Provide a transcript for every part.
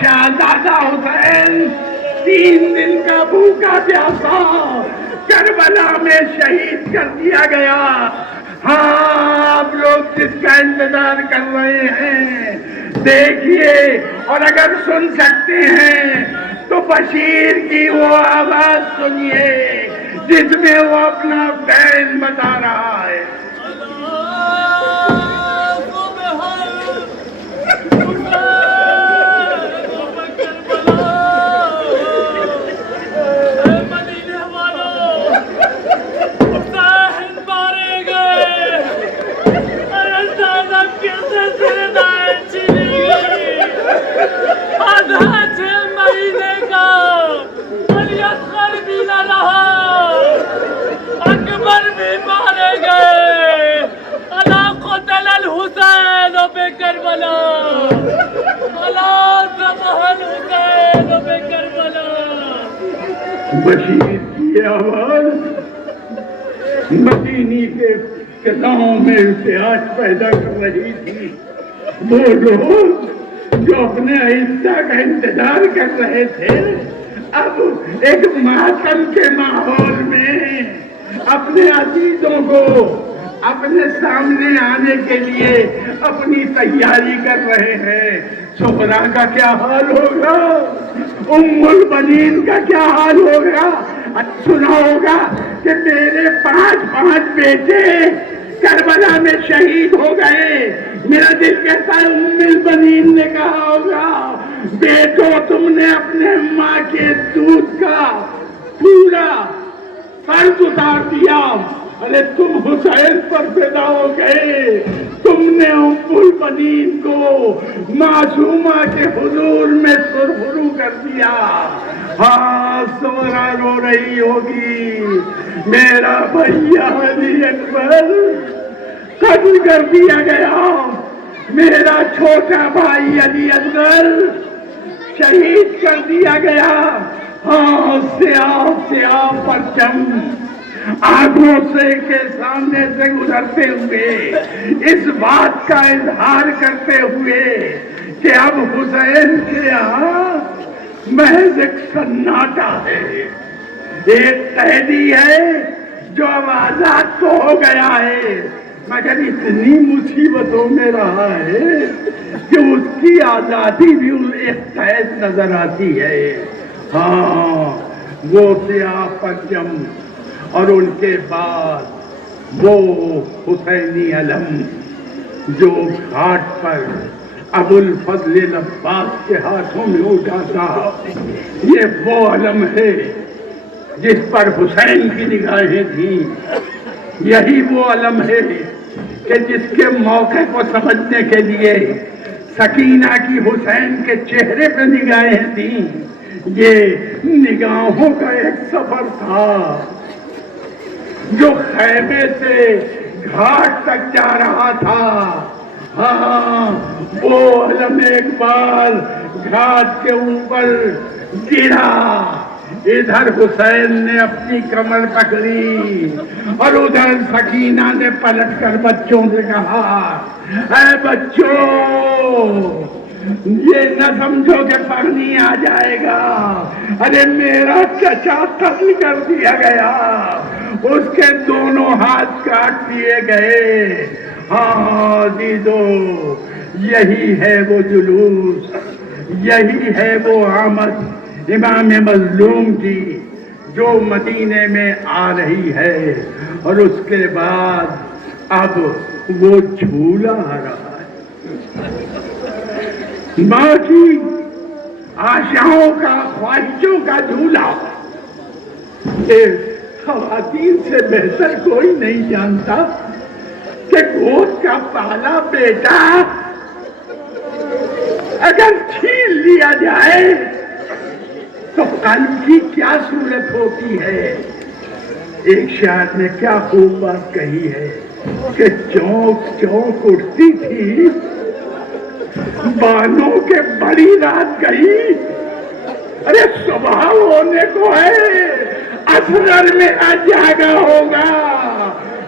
شہزادہ حسین 3 دن کا بھوکا پیاسا کربلا میں شہید کر دیا گیا. ہاں آپ لوگ جس کا انتظار کر رہے ہیں دیکھیے، اور اگر سن سکتے ہیں تو بشیر کی وہ آواز سنیے جس میں وہ اپنا فیض بتا رہا ہے. بشیر کی آواز مدینی کے فضاؤں میں ارتعاش پیدا کر رہی تھی. وہ لوگ جو اپنے آئندہ کا انتظار کر رہے تھے اب ایک ماتم کے ماحول میں اپنے عزیزوں کو اپنے سامنے آنے کے لیے اپنی تیاری کر رہے ہیں. سغرا کا کیا حال ہوگا، ام البنین کا کیا حال ہوگا. سنا ہوگا کہ میرے 5 بیٹے کربلا میں شہید ہو گئے. میرا دل کہتا ہے ام البنین نے کہا ہوگا بیٹو تم نے اپنے ماں کے دودھ کا پورا قرض اتار دیا. ارے تم حسین پر فدا ہو گئے. تم نے ام البنین کو معصومہ کے حضور میں سرخرو کر دیا. ہاں سغرا رو رہی ہوگی میرا بھیا علی اکبر قتل کر دیا گیا، میرا چھوٹا بھائی علی اصغر شہید کر دیا گیا. ہاں سیاہ پرچم آنکھوں سے کے سامنے سے گزرتے ہوئے اس بات کا اظہار کرتے ہوئے کہ اب حسین کے یہاں محض ایک سناٹا ہے. ایک قیدی ہے جو اب آزاد تو ہو گیا ہے مگر اتنی مصیبتوں میں رہا ہے کہ اس کی آزادی بھی ایک قید نظر آتی ہے. ہاں وہ سیاہ پرچم اور ان کے بعد وہ حسینی علم جو گھاٹ پر ابو الفضل عباس کے ہاتھوں میں اٹھا تھا. یہ وہ علم ہے جس پر حسین کی نگاہیں تھیں. یہی وہ علم ہے کہ جس کے موقع کو سمجھنے کے لیے سکینہ کی حسین کے چہرے پہ نگاہیں تھیں. یہ نگاہوں کا ایک سفر تھا جو خیمے سے گھاٹ تک جا رہا تھا. ہاں وہ علم ایک بار گھاٹ کے اوپر گرا. ادھر حسین نے اپنی کمر پکڑی اور ادھر سکینہ نے پلٹ کر بچوں سے کہا اے بچوں یہ نہ سمجھو کہ پانی آ جائے گا. ارے میرا چچا قتل کر دیا گیا، اس کے دونوں ہاتھ کاٹ دیے گئے. ہاں عزیزو یہی ہے وہ جلوس، یہی ہے وہ آمد امام مظلوم کی جو مدینے میں آ رہی ہے. اور اس کے بعد اب وہ جھولا آ رہا ہے، ماں کی آشاؤں کا خواہشوں کا جھولا. خواتین سے بہتر کوئی نہیں جانتا کہ گود کا پالا بیٹا اگر چھین لیا جائے تو قلب کی کیا صورت ہوتی ہے. ایک شاعر نے کیا خوب بات کہی ہے کہ چونک چونک اٹھتی تھی بانوں کے بڑی رات گئی. ارے صبح ہونے کو ہے، اصغر میرا جاگا ہوگا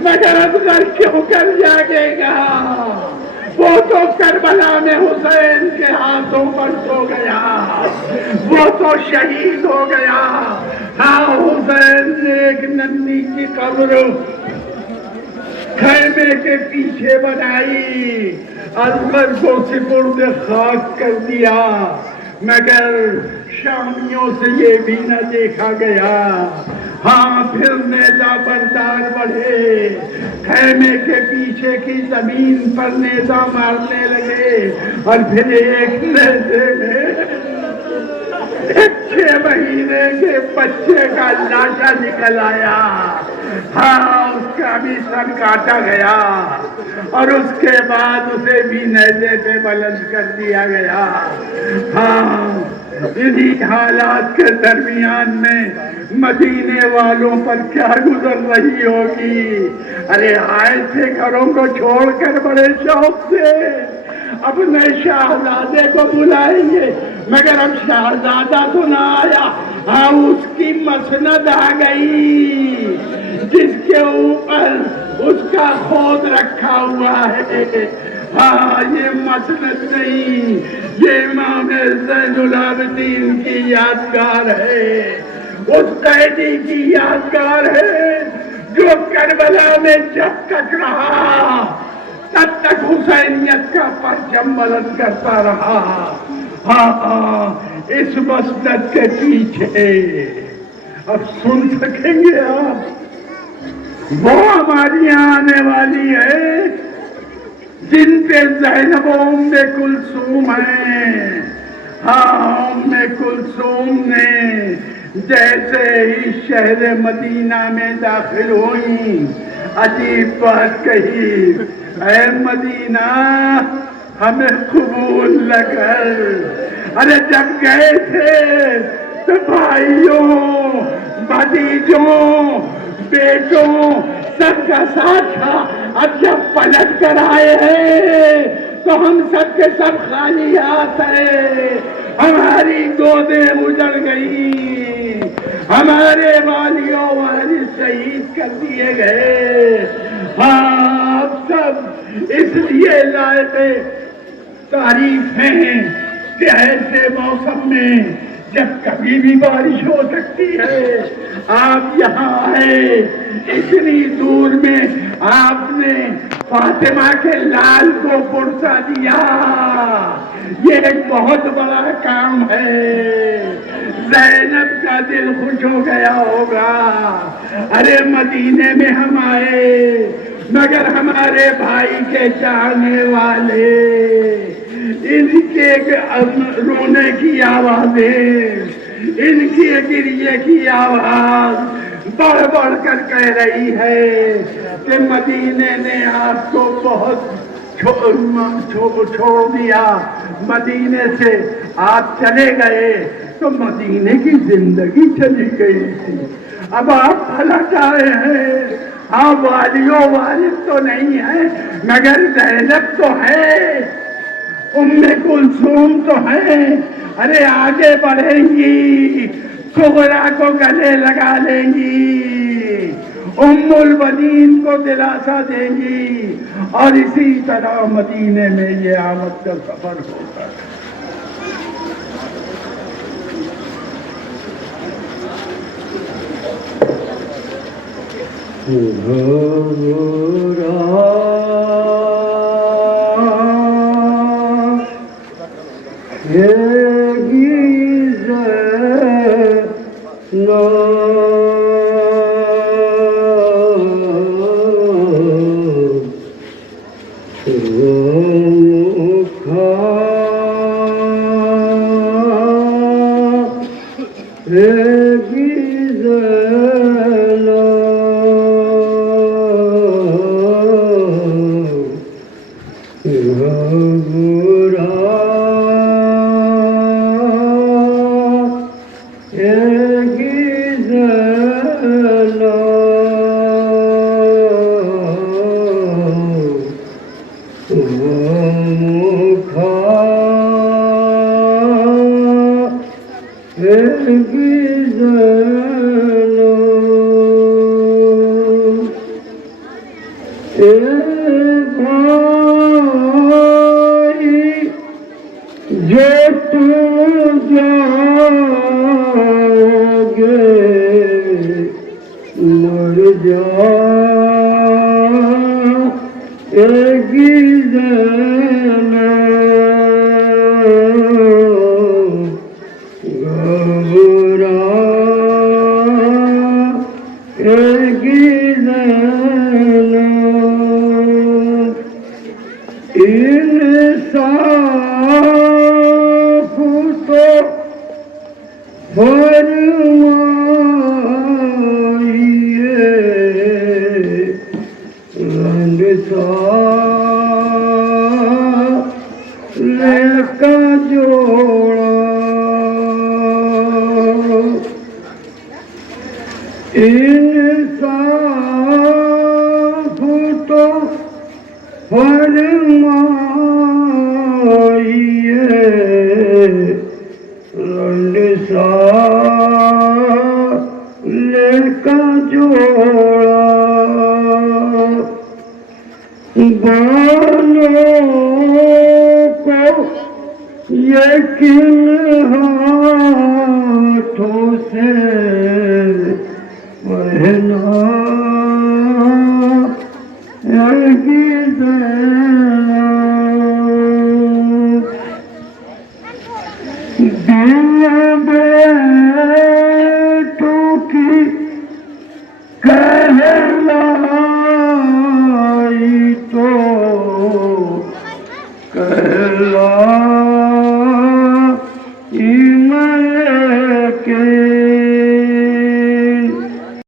مگر اصغر کیوں کر جاگے گا. وہ تو کربلا میں حسین کے ہاتھوں پر سو گیا، وہ تو شہید ہو گیا۔ ہاں حسین نے ایک ننھی کی قبر خیمے کے پیچھے بنائی، اصغر کو سپرد خاک کر دیا، مگر شامیوں سے یہ بھی نہ دیکھا گیا۔ ہاں پھر نیزہ بردار بڑھے، خیمے کے پیچھے کی زمین پر نیزہ مارنے لگے، اور پھر ایک نیزے میں 6 مہینے کے بچے کا لاشا نکل آیا۔ ہاں اس کا بھی سر کاٹا گیا، اور اس کے بعد اسے بھی نیزے پہ بلند کر دیا گیا۔ ہاں انہی حالات کے درمیان میں مدینے والوں پر کیا گزر رہی ہوگی۔ ارے آئے تھے گھروں کو چھوڑ کر بڑے شوق سے، اپنے شہزادے کو بلائیں گے، مگر اب شہزادہ تو نہ آیا۔ ہاں اس کی مسند آ گئی، جس کے اوپر اس کا خود رکھا ہوا ہے۔ ہاں یہ مسند نہیں، یہ امام زین العابدین کی یادگار ہے، اس قیدی کی یادگار ہے جو کربلا میں جب تک رہا تب تک حسینیت کا پرچم بلند کرتا رہا۔ ہاں اس مسند کے پیچھے اب سن سکیں گے آپ، وہ ہماری یہاں آنے والی ہے جن پہ زینب و ام کلثوم ہیں۔ ہاں ام کلثوم نے جیسے ہی شہر مدینہ میں داخل ہوئیں عجیب بات کہی، اے مدینہ ہمیں قبول نہ کر۔ ارے جب گئے تھے تو بھائیوں، بھتیجوں، بیٹوں سب کا ساتھ تھا، اب جب پلٹ کر آئے ہیں تو ہم سب کے سب خالی ہاتھ ہیں۔ ہماری گودیں اجڑ گئی، ہمارے والیوں وارث شہید کر دیے گئے۔ ہاں اب سب اس لیے لائق تعریف ہیں کہ ایسے موسم میں جب کبھی بھی بارش ہو سکتی ہے آپ یہاں آئے، اتنی دور میں آپ نے فاطمہ کے لال کو پرسا دیا، یہ ایک بہت بڑا کام ہے۔ زینب کا دل خوش ہو گیا ہوگا۔ ارے مدینے میں ہم آئے مگر ہمارے بھائی کے چاہنے والے، ان کے رونے کی آوازیں، ان کی گریے کی آواز بڑھ بڑھ کر کہہ رہی ہے کہ مدینے نے آپ کو بہت چھوڑ دیا، مدینے سے آپ چلے گئے تو مدینے کی زندگی چلی گئی تھی، اب آپ پلٹ آئے ہیں۔ ہاں والیوں وارث تو نہیں ہے مگر زینب تو ہے، ام کلثوم تو ہے۔ ارے آگے بڑھیں گی، صغرا کو گلے لگا لیں گی، ام البنین کو دلاسا دیں گی، اور اسی طرح مدینے میں یہ آمد کا سفر ہوگا۔ فرمائیے رنسالے کا جوڑا انصاف تو فرمائیے رنسالے کا جوڑا بالوں کو یقین ہاتھوں سے پہنا دل بیٹوں کی کہلائی تو کہلائی